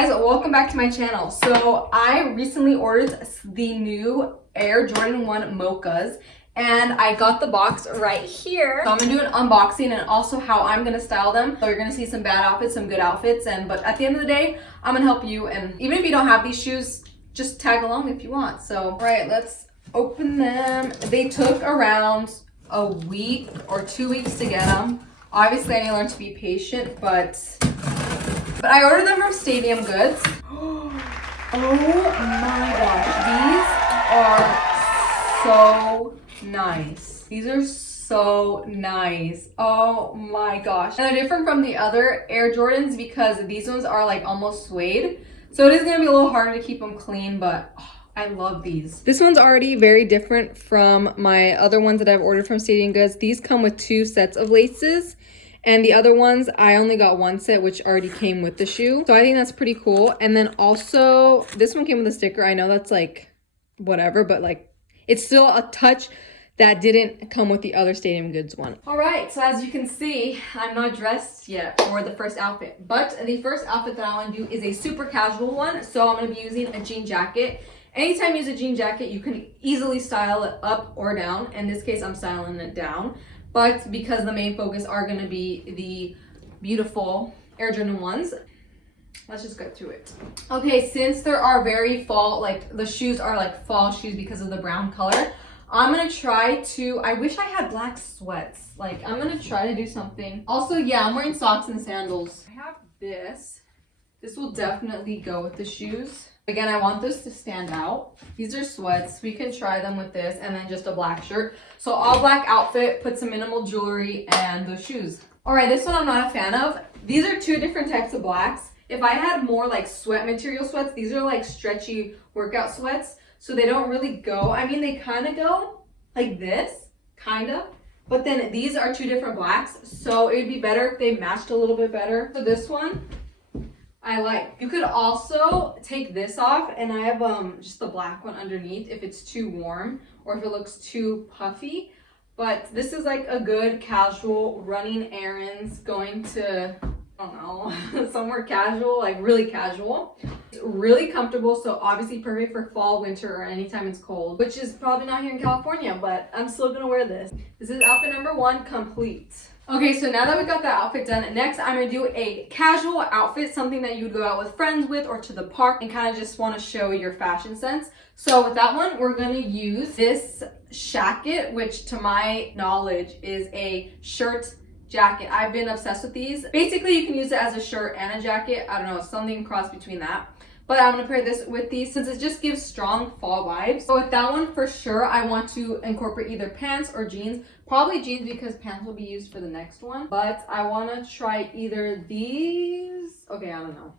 guys, welcome back to my channel. So I recently ordered the new Air Jordan 1 Mochas and I got the box right here. So I'm gonna do an unboxing and also how I'm gonna style them. So you're gonna see some bad outfits, some good outfits, but at the end of the day, I'm gonna help you. And even if you don't have these shoes, just tag along if you want. So, all right, let's open them. They took around a week or 2 weeks to get them. Obviously, I need to learn to be patient, but I ordered them from Stadium Goods. Oh my gosh, these are so nice. These are so nice. Oh my gosh. And they're different from the other Air Jordans because these ones are like almost suede. So it is gonna be a little harder to keep them clean, but I love these. This one's already very different from my other ones that I've ordered from Stadium Goods. These come with 2 sets of laces. And the other ones, I only got 1 set, which already came with the shoe. So I think that's pretty cool. And then also, this one came with a sticker. I know that's like, whatever, but like, it's still a touch that didn't come with the other Stadium Goods one. All right, so as you can see, I'm not dressed yet for the first outfit. But the first outfit that I want to do is a super casual one. So I'm going to be using a jean jacket. Anytime you use a jean jacket, you can easily style it up or down. In this case, I'm styling it down. But because the main focus are going to be the beautiful Air Jordan 1s, let's just get through it. Okay, since there are very fall, like the shoes are like fall shoes because of the brown color, I'm going to try to, I wish I had black sweats. Like, I'm going to try to do something. Also, yeah, I'm wearing socks and sandals. I have this. This will definitely go with the shoes. Again, I want this to stand out. These are sweats. We can try them with this and then just a black shirt. So all black outfit, put some minimal jewelry and the shoes. All right, this one I'm not a fan of. These are 2 different types of blacks. If I had more like sweat material sweats, these are like stretchy workout sweats. So they don't really go. I mean, they kind of go like this, kind of. But then these are 2 different blacks. So it would be better if they matched a little bit better. So this one, I like. You could also take this off and I have just the black one underneath if it's too warm or if it looks too puffy. But this is like a good casual running errands, going to, I don't know, somewhere casual, like really casual. It's really comfortable, so obviously perfect for fall, winter, or anytime it's cold, which is probably not here in California, but I'm still gonna wear this. This is outfit number 1 complete. Okay, so now that we got the outfit done, next I'm gonna do a casual outfit, something that you would go out with friends with or to the park and kind of just want to show your fashion sense. So with that one, we're gonna use this shacket, which to my knowledge is a shirt jacket. I've been obsessed with these. Basically, you can use it as a shirt and a jacket. I don't know, something cross between that. But I'm gonna pair this with these since it just gives strong fall vibes. So with that one, for sure, I want to incorporate either pants or jeans. Probably jeans because pants will be used for the next one. But I wanna try either these. Okay, I don't know.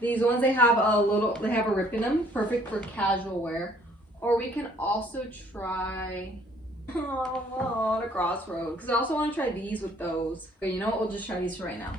These ones, they have a rip in them, perfect for casual wear. Or we can also try, the Crossroads. Because I also want to try these with those. Okay, you know what? We'll just try these right now.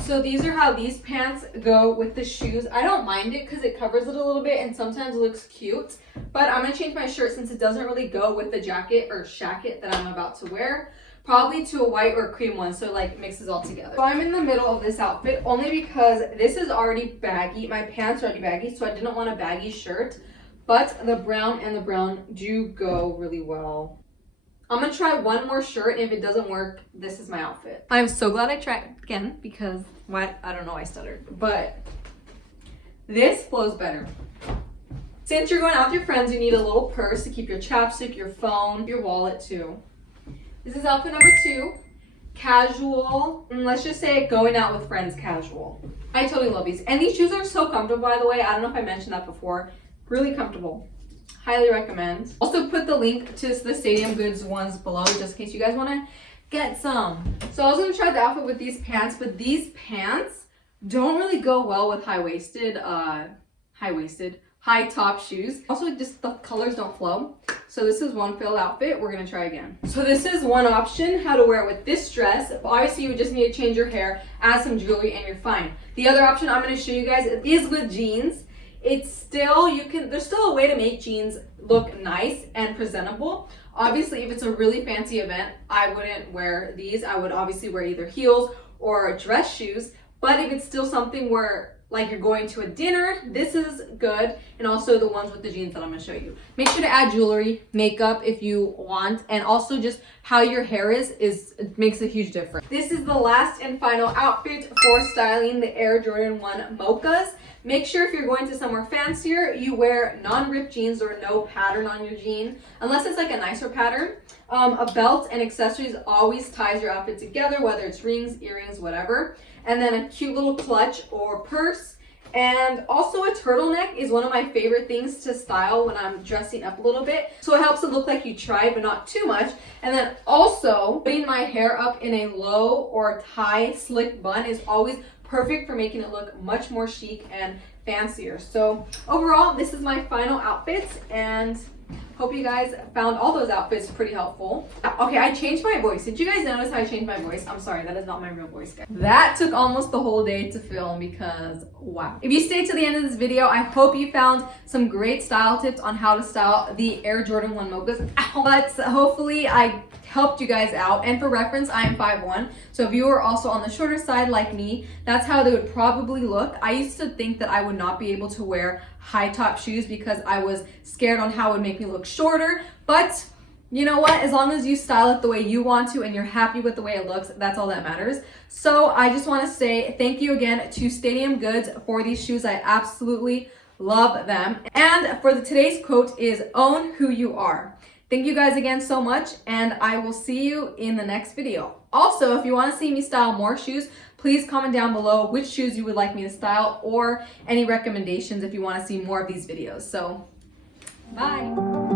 So these are how these pants go with the shoes. I don't mind it because it covers it a little bit and sometimes it looks cute. But I'm going to change my shirt since it doesn't really go with the jacket or shacket that I'm about to wear. Probably to a white or cream one, so it like mixes all together. So I'm in the middle of this outfit only because this is already baggy. My pants are already baggy, so I didn't want a baggy shirt. But the brown and the brown do go really well. I'm gonna try one more shirt. If it doesn't work, this is my outfit. I'm so glad I tried again because I don't know, I stuttered. But this flows better. Since you're going out with your friends, you need a little purse to keep your chapstick, your phone, your wallet too. This is outfit number 2. Casual, let's just say going out with friends casual. I totally love these. And these shoes are so comfortable, by the way. I don't know if I mentioned that before. Really comfortable. Highly recommend. Also put the link to the Stadium Goods ones below just in case you guys want to get some. So I was going to try the outfit with these pants, but these pants don't really go well with high top shoes. Also, just the colors don't flow. So this is one failed outfit. We're going to try again. So this is one option, how to wear it with this dress. Obviously, you would just need to change your hair, add some jewelry, and you're fine. The other option I'm going to show you guys is with jeans. It's still, there's still a way to make jeans look nice and presentable. Obviously, if it's a really fancy event, I wouldn't wear these. I would obviously wear either heels or dress shoes. But if it's still something where like you're going to a dinner, this is good. And also the ones with the jeans that I'm gonna show you. Make sure to add jewelry, makeup if you want, and also just how your hair is it makes a huge difference. This is the last and final outfit for styling the Air Jordan 1 Mochas. Make sure if you're going to somewhere fancier, you wear non-ripped jeans or no pattern on your jean, unless it's like a nicer pattern. A belt and accessories always ties your outfit together, whether it's rings, earrings, whatever. And then a cute little clutch or purse. And also a turtleneck is one of my favorite things to style when I'm dressing up a little bit. So it helps it look like you tried, but not too much. And then also putting my hair up in a low or tie slick bun is always perfect for making it look much more chic and fancier. So overall, this is my final outfits, and hope you guys found all those outfits pretty helpful. Okay, I changed my voice. Did you guys notice how I changed my voice? I'm sorry, that is not my real voice, guys. That took almost the whole day to film because, wow. If you stayed to the end of this video, I hope you found some great style tips on how to style the Air Jordan 1 Mochas. But hopefully I helped you guys out. And for reference, I am 5'1", so if you are also on the shorter side like me, that's how they would probably look. I used to think that I would not be able to wear high top shoes because I was scared on how it would make me look shorter, but you know what, as long as you style it the way you want to and you're happy with the way it looks, that's all that matters. So I just want to say thank you again to Stadium Goods for these shoes. I absolutely love them. And for today's quote is own who you are. Thank you guys again so much, and I will see you in the next video. Also, if you want to see me style more shoes, please comment down below which shoes you would like me to style or any recommendations if you want to see more of these videos. So, bye.